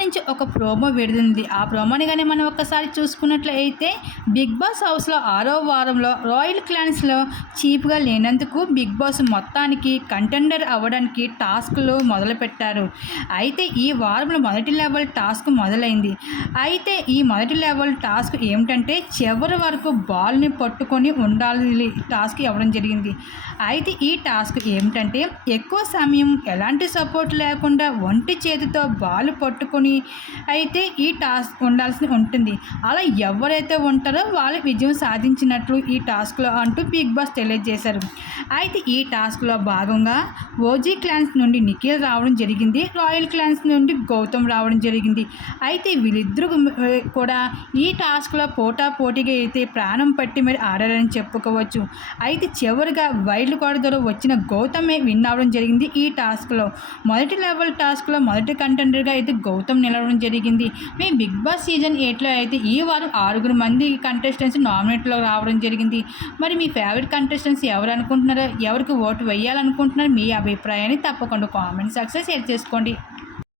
నుంచి ఒక ప్రోమో విడుదలైంది. ఆ ప్రోమోని గాని మనం ఒక్కసారి చూసుకున్నట్లయితే బిగ్ బాస్ హౌస్‌లో 6వ వారంలో రాయల్ క్లాన్స్‌లో చీప్‌గా లేనందుకు బిగ్ బాస్ మొత్తానికి కంటెండర్ అవ్వడానికి టాస్క్‌లు మొదలుపెట్టారు. అయితే ఈ వారంలో మొదటి లెవెల్ టాస్క్ మొదలైంది. అయితే ఈ మొదటి లెవెల్ టాస్క్ ఏమిటంటే చివరి వరకు బాల్‌ని పట్టుకొని ఉండాలి టాస్క్ ఇవ్వడం జరిగింది. అయితే ఈ టాస్క్ ఏమిటంటే ఎక్కువ సమయం ఎలాంటి సపోర్ట్ లేకుండా ఒంటి చేతితో బాల్ పట్టుకొని అయితే ఈ టాస్క్ ఉండాల్సి ఉంటుంది. అలా ఎవరైతే ఉంటారో వాళ్ళు విజయం సాధించినట్లు ఈ టాస్క్లో అంటూ బిగ్ బాస్ తెలియజేశారు. అయితే ఈ టాస్క్లో భాగంగా ఓజీ క్లాన్స్ నుండి నిఖిల్ రావడం జరిగింది. రాయల్ క్లాన్స్ నుండి గౌతమ్ రావడం జరిగింది. అయితే వీళ్ళిద్దరూ కూడా ఈ టాస్క్లో పోటాపోటీగా అయితే ప్రాణం పట్టి మరి ఆడారని చెప్పుకోవచ్చు. అయితే చివరిగా వైల్డ్ కార్డ్ ద్వారా వచ్చిన గౌతమే విన్ అవ్వడం జరిగింది. ఈ టాస్క్లో మొదటి లెవెల్ టాస్క్లో మొదటి కంటెండర్గా అయితే గౌతమ్ నిలవడం జరిగింది. మీ బిగ్ బాస్ సీజన్ 8లో అయితే ఈ వారం 6 మంది కంటెస్టెంట్స్ నామినేట్లో రావడం జరిగింది. మరి మీ ఫేవరెట్ కంటెస్టెంట్స్ ఎవరు అనుకుంటున్నారో, ఎవరికి ఓటు వేయాలనుకుంటున్నారో మీ అభిప్రాయాన్ని తప్పకుండా కామెంట్ సెక్షన్లో షేర్ చేసుకోండి.